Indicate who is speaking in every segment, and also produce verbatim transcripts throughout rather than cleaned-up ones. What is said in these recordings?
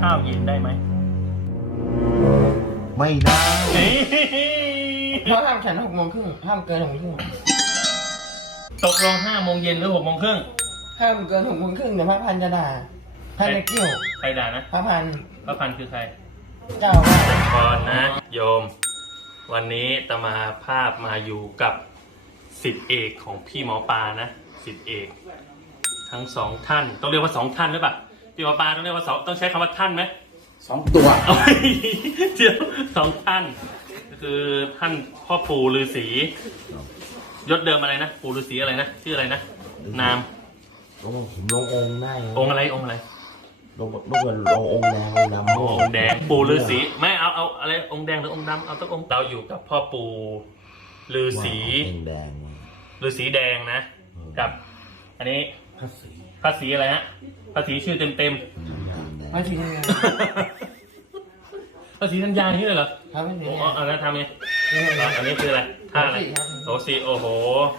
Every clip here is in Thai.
Speaker 1: ข้าวเย็นได้ไหม
Speaker 2: ไม่ได้
Speaker 3: เพราะห้ามฉันหกโมงครึ่งห้ามเกินหกโมงครึ่ง
Speaker 1: ตกลงห้าโมงเย็นหรือหกโมงครึ่ง
Speaker 3: ห้ามเกินหกโมงครึ่งเดี๋ยวพระพันจะด่าพระในกิ้ว
Speaker 1: ใครด่านะ
Speaker 3: พระพัน
Speaker 1: พระพันคือใคร
Speaker 3: เจ้าว่า
Speaker 1: ก่อนนะโยมวันนี้ตมาภาพมาอยู่กับศิษย์เอกของพี่หมอปลานะศิษย์เอกทั้งสองท่านต้องเรียกว่าสองท่านหรือเปล่าพี่หมอปลาต้องเรียกว่าสองต้องใช้คำว่าท่านไหม
Speaker 2: สองตัว
Speaker 1: เดี๋ยวสองท่านก็คือท่านพ่อปู่ฤาษียศเดิมอะไรนะปู่ฤาษีอะไรนะชื่ออะไรนะนาม
Speaker 2: ผมลงองค์ได้
Speaker 1: องค์อะไรองค์อะไร
Speaker 2: ลงลงเงินลงองค์แดงองค์ดำ
Speaker 1: องค์แดงปู่ฤาษีไม่เอาเอาอะไรองค์แดงหรือองค์ดำเอาตั้งองค์เราอยู่กับพ่อปู่ฤาษี
Speaker 2: แดง
Speaker 1: ฤาษีแดงนะกับอันนี้
Speaker 2: พระศรี
Speaker 1: พระศรีอะไรฮะพระศรีชื่อเต็มเต็ม
Speaker 3: พระศรีธัญญา
Speaker 1: พระศรีธัญญานี่เลยเหรอ
Speaker 3: ครับพระศรี
Speaker 1: อ๋ออะไรทำไงอันนี้คืออะไรท่าอะไรโสสีโอ้โห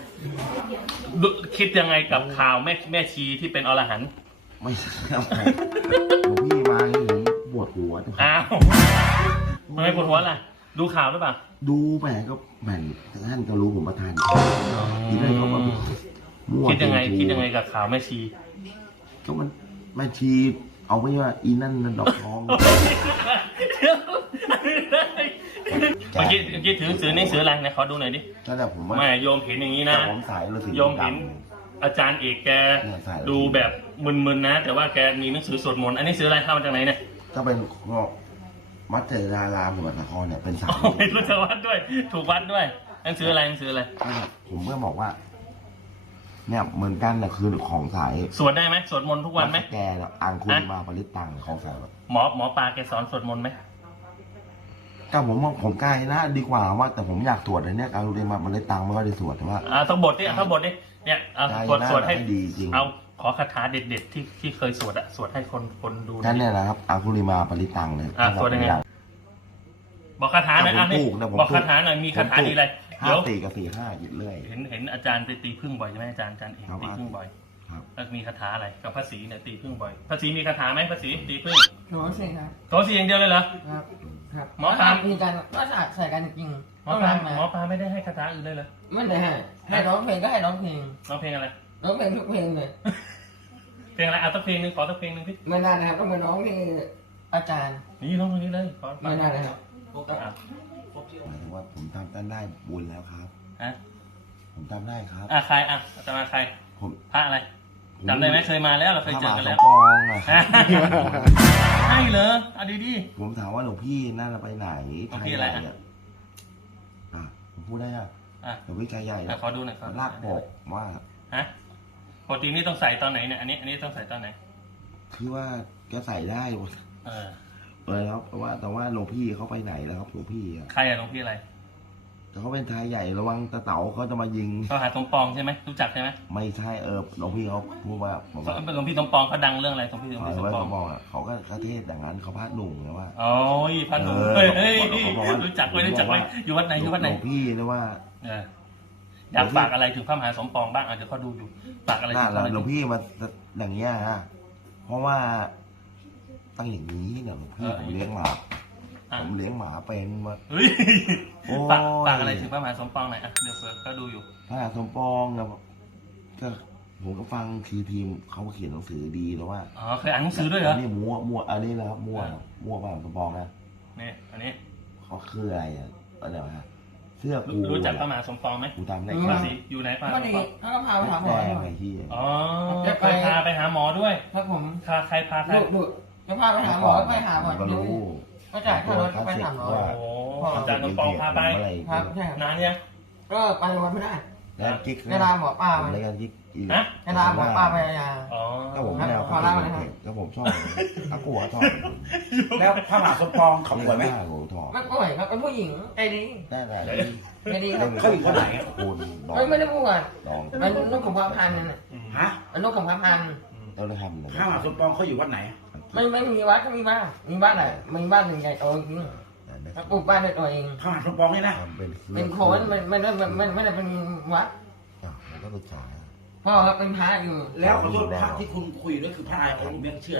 Speaker 1: คิดยังไงกับข่าวแม่แม่ชีที่เป็นอรหันต์
Speaker 2: ไม่ใช่หลวงพี่มาอย่างนี้ปวดหัว
Speaker 1: อ้าวทำไมปวดหัวล่ะดูข่าวหรือเปล่า
Speaker 2: ดูแหมก็แหมท่านก็รู้ผมประทานทีแรกเขาก็
Speaker 1: คิดยังไงคิดยังไงกับข่าวแม่ชี
Speaker 2: ก็มันแม่ชีเอาไว้ว่าอีนั่นนั่นดอกทอง
Speaker 1: เมื่อกี้เมื่อกี้ถือถือหนังสืออะไรนะขอดูหน่อยดิ
Speaker 2: นั่นแหละผมว่า
Speaker 1: ไม่โยมเห็นอย่างนี้นะ
Speaker 2: ผมสายฤาษี
Speaker 1: โยมเห็นอาจารย์เอกแกดูแบบมึนๆนะแต่ว่าแกมีหนังสือสวดมนต์อันนี้ซื้ออะไรเข้ามาจากไหนเนี่ย
Speaker 2: ก็เป็นก็มัดเจรารามสมุทรสาครเนี่ยเป็นสาย
Speaker 1: ไม่รู้จะวัดด้วยถูกวัดด้วยหนังสืออะไรหนังสืออะไร
Speaker 2: ผมเมื่อบอกว่าเนี่ยเหมือนกันนะคือของสาย
Speaker 1: สวดได้ไหมสวดมนต์ทุกวันไหม
Speaker 2: แกอังคุลิมาปริตังของสาย
Speaker 1: หมอหมอปลาแกสอนสวดมนต์ไหม
Speaker 2: ก็ผมว่าผมกล้านะดีกว่าว่าแต่ผมอยากสวดเลยเนี่ยอังคุลิมาปริตังไม่ก็ได้สวดแต่ว่า
Speaker 1: อ่าต้องบทนี่ต้องบทนี่เนี่ยเอาสวดสวดให้
Speaker 2: ดีจริง
Speaker 1: เอาขอคาถาเด็ดๆที่ที่เคยสวดอะสวดให้คนคนดู
Speaker 2: นั่นเนี่ยนะครับอังคุลิมาปริตังเลย
Speaker 1: อ่าสวดยังไงบอกคาถาหน่อยอ่ะนี่บอกคาถาหน่อยมีคาถาดีอะไร
Speaker 2: ห้าสี่กับสี่ห้าหยุดเรื่อย
Speaker 1: เห็นเห็นอาจารย์ไปตีพึ่งบ่อยใช่ไหมอาจารย์อาจารย์เอกตีพึ่งบ่อยแล้วมีคาถาอะไรกับพระศรีเนี่ยตีพึ่งบ่อยพระศรีมีคาถาไหมพระศรีตีพึ่ง
Speaker 3: โถสิครับ
Speaker 1: โถสิอย่างเดียวเลยเหรอ
Speaker 3: ครับครับ
Speaker 1: หมอปลา
Speaker 3: มีการก็ใส่กันจริง
Speaker 1: หมอปลาหมอปลาไม่ได้ให้คาถาอื่นเลยเหรอ
Speaker 3: ไม่ได้ให้ให้ร้องเพลงก็ให้ร้องเพลง
Speaker 1: ร้องเพลงอะไร
Speaker 3: ร้องเพลงทุกเพลงเลย
Speaker 1: เพลงอะไรเอาสักเพลงนึงขอสักเพลงนึงพี่
Speaker 3: ไม่ได้นะครับต้องไปร้องที่อาจารย์
Speaker 1: นี่ร้องตรงนี้เลย
Speaker 3: ไม่ได้นะครับ
Speaker 2: หมายถึงว่าผมทำได้บุญแล้วครับ
Speaker 1: ฮะ
Speaker 2: ผมทำได้ครับ
Speaker 1: อ่ะใครอ่ะจะมาใครผมพระอะไรจำได้ไหมเคยมาแล้วเราเคยเจอกันแล้ว
Speaker 2: ปองอ่ะ
Speaker 1: ใช่เหรออ่ะดีดี
Speaker 2: ผมถามว่าหลวงพี่นั่นไปไหน
Speaker 1: หลวงพี่อะไรอ่ะ
Speaker 2: อ่ะผมพูดได้อ่ะหลวงพี่ชายใหญ่
Speaker 1: ขอดูหน่อยครับ
Speaker 2: ลากปกว่า
Speaker 1: ฮะปกตินี่ต้องใส่ตอนไหนเนี่ยอันนี้อันนี้ต้องใส่ตอนไหน
Speaker 2: คือว่าแกใส่ได้
Speaker 1: เออ
Speaker 2: เออครับแต่ว่าแต่ว่าหลวงพี่เขาไปไหนแล้วครับหลวงพี่อ่ะ
Speaker 1: ใครอะหลวงพี่อะไร
Speaker 2: แต่เขาเป็นชายใหญ่ระวังตะเต๋าเขาจะมายิง
Speaker 1: เขาหาตรงปองใช่ไหมรู้จักใช่ไหม
Speaker 2: ไม่ใช่เออหลวงพี่เขาพูดว่า
Speaker 1: หลวงพี่ตรงปองเขาดังเรื่องอะไรหลวงพี่ตรงพี่ตรงปอง
Speaker 2: เขาก็กระเทศอย่างนั้นเขาพระหนุ่มนะว่า
Speaker 1: โอ้ยพระหนุ่มเฮ้ยรู้จักไว้รู้จักไว้อยู่วัดไหนอยู่วัดไหน
Speaker 2: หลวงพี่นะว่า
Speaker 1: อยากฝากอะไรถึงพระมหาสมปองบ้างอาจจะเขาดูอยู่ฝากอะไรถึง
Speaker 2: หลวงพี่มาอย่างเงี้ยฮะเพราะว่าตั้งอย่างนี้เนี่ยหลวงพี่ผมเลี้ยงหมาผมเลี้ยงหมาเป็นมา
Speaker 1: ฝากฝากอะไรถึงพระมหาสมปองหน่อยอ่ะเดี๋ยวเฟิร์สก็ดูอยู่
Speaker 2: พระมหาสมปองนะก็ผมก็ฟังทีทีมเขาเขียนหนังสือดีแล้วว่า
Speaker 1: อ๋อเคยอ่านหนังสือด้วยเหรอ
Speaker 2: นี่มั่วมั่วอันนี้นะครับมั่วมั่วพระมหาสมปองนะ
Speaker 1: นี่อันนี้
Speaker 2: เขาคืออะไรอ่ะอะไรวะเสื้อกู
Speaker 1: รู้จักพระมหาสมปองไหม
Speaker 2: กูตามได้
Speaker 1: ภาษีอยู่ไหนพระมหาสมปอง
Speaker 3: เขาก็พาไปหาหมอด้วย
Speaker 1: อ๋อไปพาไปหาหมอด้วย
Speaker 3: ครับผม
Speaker 1: พาใครพาใคร
Speaker 3: จะพาไปหาหมอไปหาหมอดูก็จ่ายค่ารถไปถามหมอ
Speaker 1: โอ้อาจารย์สมปองพาไป
Speaker 3: ครับใช่
Speaker 1: นานยัง
Speaker 3: ก็ไปวันไม่ได้
Speaker 2: แล้วกิ๊ก
Speaker 3: เวลาหมอป้าไป
Speaker 2: แล้วกันกิ๊ก
Speaker 1: นะ
Speaker 3: เวลาหมอป้าไปยา
Speaker 1: อ๋อ
Speaker 2: ก็ผมไม่เอาเขาก็ผมชอบถ้ากลัวชอบ
Speaker 4: แล้วพระมหาสมปองเขาป่วยไหม
Speaker 3: ไม่ป่วยครับเป็นผู้หญิงใจดี
Speaker 2: ได้ไง
Speaker 3: ใจดีครับ
Speaker 4: เขาอยู่คนไหน
Speaker 2: คุณ
Speaker 3: ไม่ไม่ได้ป่วยเป็นลูกของพระพันธ์นั่นแหละ
Speaker 4: ฮะ
Speaker 3: เป็นลูกของพระพันธ์
Speaker 2: เราได้ทำ
Speaker 4: พระมหาสมปองเขาอยู่วัดไหน
Speaker 3: ไม่ไม่มีวัดก็มีบ้านมีบ้านไหนมีบ้านหนึ่งใหญ่โตจริงปลูกบ้านด้วยตัวเอง
Speaker 4: พระมหาสมปองนี่นะ
Speaker 3: เป็นโคนไม่ไม่ได้ไม่ไม่ได้เป็นวัด
Speaker 2: มันก็ศึกษา
Speaker 3: พ่อครับเป็นพระอยู่
Speaker 4: แล้วขอโทษพระที่คุณคุยด้วยคือพระอะไรองค์เบี้ยชื่ออะไร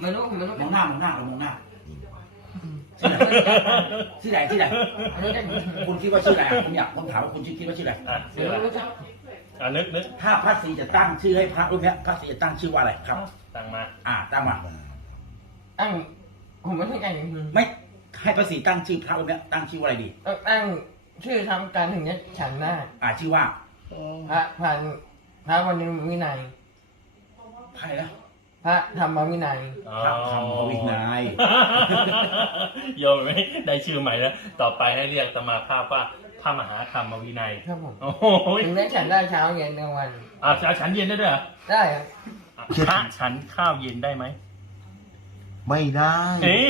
Speaker 3: ไม่รู้ไม่รู้
Speaker 4: มองหน้ามองหน้าเรามองหน้า
Speaker 2: นี่วะ
Speaker 4: ชื่ออะไรชื่ออะไรชื่ออะไร
Speaker 3: ไม่รู้จัก
Speaker 4: คุณคิดว่าชื่ออะไรอ่ะผมอยากผมถามว่าคุณคิดว่าชื่ออะไร
Speaker 1: อ่ะ
Speaker 3: ไม่
Speaker 1: ชื่ออะไร
Speaker 3: รู้จัก
Speaker 1: อ่ะนึกนึก
Speaker 4: ถ้าพระศรีจะตั้งชื่อให้พระรูปเนี้ยพระศรีจะตั้งชื่อว่าอะไรครับ
Speaker 1: ตั้งมา
Speaker 4: อ่าตั้งมา
Speaker 3: ตั้งผมไม่ใช่ไก่
Speaker 4: ไม่ให้พระศรีตั้งชื่อพระรูปเนี้ยตั้งชื่อว่าอะไรดี
Speaker 3: ต้องตั้งชื่อทำการถึงจะฉันได้
Speaker 4: อ่าชื่อว่า
Speaker 3: พระพันพระวันวินัย
Speaker 4: ใครนะ
Speaker 3: พระธรรมวินัย
Speaker 1: อ๋อ
Speaker 4: พระธรรมวินัย
Speaker 1: โยมไม่ได้ชื่อใหม่แล้ว ต่อไปให้เรียกตมาภาพว่าพระมหาธรรมวินัย
Speaker 3: ครับผม
Speaker 1: โอ้โห
Speaker 3: ถึงได้ฉันได้เช้าเย็นกลางวัน
Speaker 1: อ่ะฉันเย็นได้ด้วยเหรอ
Speaker 3: ได้ครับ
Speaker 1: อ่ะพระฉันข้าวเย็นได้ไหม
Speaker 2: ไม่ได้
Speaker 1: เฮ้ย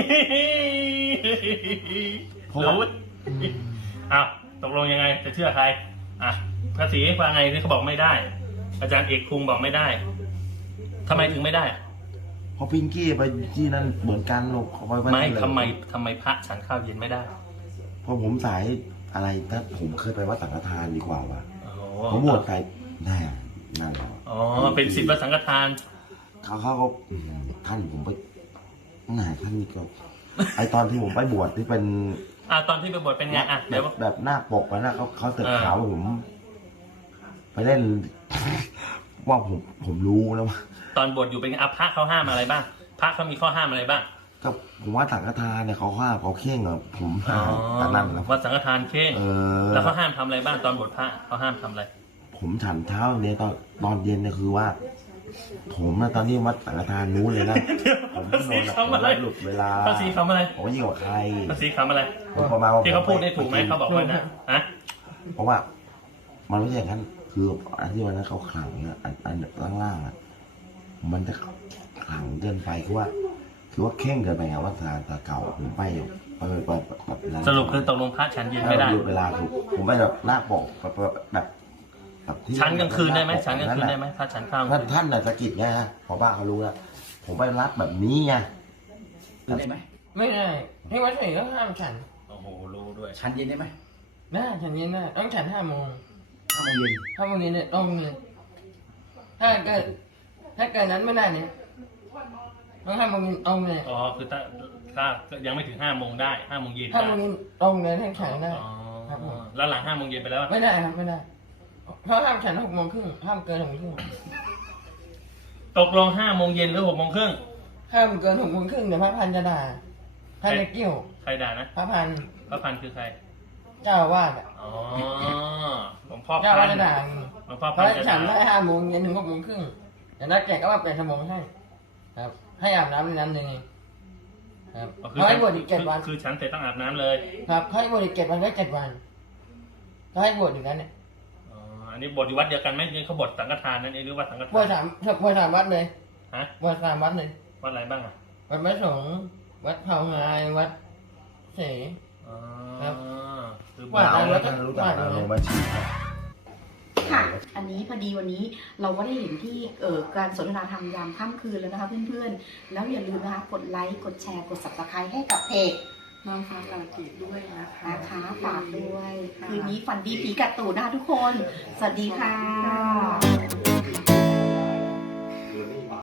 Speaker 2: เพราะว่า
Speaker 1: รู้อ่ะตกลงยังไง จะเชื่อใคร อ่ะพระศรีว่าไงนี่เขาบอกไม่ได้ อาจารย์เอกคุงบอกไม่ได้ทำไมถึงไม่ได้
Speaker 2: เพราะพิงกี้ไปที่นั่นเหมือนกันลูกเขาไป
Speaker 1: ไม่
Speaker 2: เลย
Speaker 1: ทำไมทำไมพระฉันข้าวเย็นไม่ได้
Speaker 2: เพราะผมสายอะไรถ้าผมเคยไปวัดสังฆทานดีกว่าว่ะ
Speaker 1: โอ้โห
Speaker 2: ผมบวชใส่แน่นั่นแหละ
Speaker 1: อ๋อ เป็นศิษย์วัดสังฆทาน
Speaker 2: เขาเขาก็อืมท่านผมไปไหนท่านนี่ก็ ไอตอนที่ผมไปบวชที่เป็น
Speaker 1: อ่ะตอนที่ไปบวชเป็นไง อ่ะ
Speaker 2: แบ
Speaker 1: เดี๋ยว
Speaker 2: บแบบหน้าปกนะเขาเขาเสือก
Speaker 1: เออ
Speaker 2: ขาวผม ไปเล่น ว่าผมผมรู้แล้วว่า
Speaker 1: ตอนบวชอยู่เป็นไงอ่ะพระเขาห้ามอะไรบ้าง พระเขามีข้อห้ามอะไรบ้าง
Speaker 2: ก็ผมว่าสังฆทานเนี่ยเขาห้ามเขาเข่งอะผมห้ามแต่นั่นนะ
Speaker 1: วัดสังฆทานเข่ง
Speaker 2: เออ
Speaker 1: แล้วเขาห้ามทำอะไรบ้างตอนบวชพระเขาห้ามทำอะไร
Speaker 2: ผมฉันเช้าเนี่ยตอนตอนเย็นเนี่ยคือว่า ผมนะตอนที่วัดสังฆทานนู้นเลยนะผม
Speaker 1: ภา
Speaker 2: โด
Speaker 1: ษี
Speaker 2: น
Speaker 1: คำอะไร
Speaker 2: หลุดเวลา
Speaker 1: ภาษีคำอะไร
Speaker 2: ผมยิ่งกว่าใคร
Speaker 1: ภาษีคำอะไร
Speaker 2: ผมประมาณ
Speaker 1: ที่เขาพูดได้ถูกไหมเขาบอกว่านะฮะ
Speaker 2: เพราะว่า มันไม่ใช่อย่างนั้น คืออันที่วันนั้นเขาขลังเนี่ยอันอันล่างๆอ่ะมันจะขลังเกินไปคือว่า คือว่าเข่งเกินไปไงว่าสถานเก่าผมไปไปไปแบบนั้น
Speaker 1: สรุปคือตกลงพระฉันเย็นไม่ได้
Speaker 2: หยุดเวลาถูกผมไปแบบหน้าปกแบบแบบแบบที่
Speaker 1: ฉันกลางคืนได้ไหมฉันกลางคืนได้ไหมพระฉันข้าว
Speaker 2: ท่านท่านน่ะสะกิดไงฮะพอบ้าเขารู้แล้วผมไปรับแบบนี้ไง
Speaker 4: ได้ไหม
Speaker 3: ไม่ได้ที่วัดศรีก็ห้ามฉัน
Speaker 1: โอ้โหรู้ด้วย
Speaker 4: ชันเย็นได้ไหม
Speaker 3: ได้ฉันเย็นได้ต้องฉันห้าโมง
Speaker 4: ห้าโมงเย็น
Speaker 3: ห้าโมงเย็นเนี่ยต้องเนี่ยถ้าเกิดถ้าเกิดนั้นไม่ได้เนี่ยต้องห้าโมงเย็นเอาเลย
Speaker 1: อ๋อคือถ้าถ้ายังไม่ถึงห้าโมงได้ห้าโมงเย็น
Speaker 3: ห้า
Speaker 1: ได้
Speaker 3: โมงเย็นตรงเลยให้ฉันได้
Speaker 1: อ๋อ
Speaker 3: ครับผม
Speaker 1: แล้วหลังห้าโมงเย็นไปแล้ว
Speaker 3: ไม่ได้ครับไม่ได้เพราะห้ามฉันหกโมงครึ่งห้ามเกินหกโมงครึ่ง
Speaker 1: ตกลงห้าโมงเย็นหรือหกโมงครึ่ง
Speaker 3: ห้ามเกินหกโมงครึ่งเดี๋ยวพระพันจะด่าพระจะกิ้ว
Speaker 1: ใครด่านะ
Speaker 3: พระพัน
Speaker 1: พระพันธุ์คือใคร
Speaker 3: เจ้าอาวาดอะ
Speaker 1: อ๋อหลวงพ่อ
Speaker 3: เจ้าอา
Speaker 1: พั
Speaker 3: วาน ด
Speaker 1: ธุ์
Speaker 3: จะด่า
Speaker 1: หลวงพ่อ
Speaker 3: เพ
Speaker 1: พัน
Speaker 3: ราะ
Speaker 1: ธุ์จะ
Speaker 3: ฉั
Speaker 1: ด่าน
Speaker 3: ได้ห้าโมงเย็นถึงหกโมงครึ่งแต่นักแกก็ว่าเป็นชั่วโมงให้ครับ ให้อาบน้ำในนั้นเลยครับ
Speaker 1: อ๋อ
Speaker 3: เขาให้บวชอีกเจ็ดวัน
Speaker 1: คือฉันเสร็จต้องอาบน้ำเลย
Speaker 3: ครับให้บวชอีกเจ็ดวันได้เจ็ดวันก็ให้บวชอย่างนั้นเนี่ย
Speaker 1: อ๋ออันนี้บวชอยู่วัดเดียวกันไหมนี่เขาบวชสังฆทานนั่นเองหรือว่าสังฆทาน
Speaker 3: บวชสามบวชสามวัดเลย
Speaker 1: ฮะ
Speaker 3: บวชสามวัดเลย
Speaker 1: วัดอะไรบ้างอ่ะ
Speaker 3: วัดพระสงฆ์วัดเผางายวัดเส
Speaker 1: อ๋อ
Speaker 3: ครับ
Speaker 1: คือ
Speaker 3: ว่า
Speaker 2: เรา
Speaker 3: แล้ว
Speaker 2: ท่านรู้จักทางโรงบัญชีครับ
Speaker 5: ค่ะ อันนี้พอดีวันนี้เราก็ได้เห็นที่เอ่อการสนทนาธรรมยามค่ำคืนแล้วนะคะเพื่อนๆ แล้วอย่าลืมนะคะกดไลค์ กดแชร์ กด ซับสไครบ์ ให้กับเพจ
Speaker 6: น้องฟ้าการกิจด้วยนะคะ
Speaker 5: นะคะฝากด้วย
Speaker 6: ค่ะ
Speaker 5: คืนนี้ฝันดีผีกัดตูดนะคะทุกคน สวัสดีค่ะ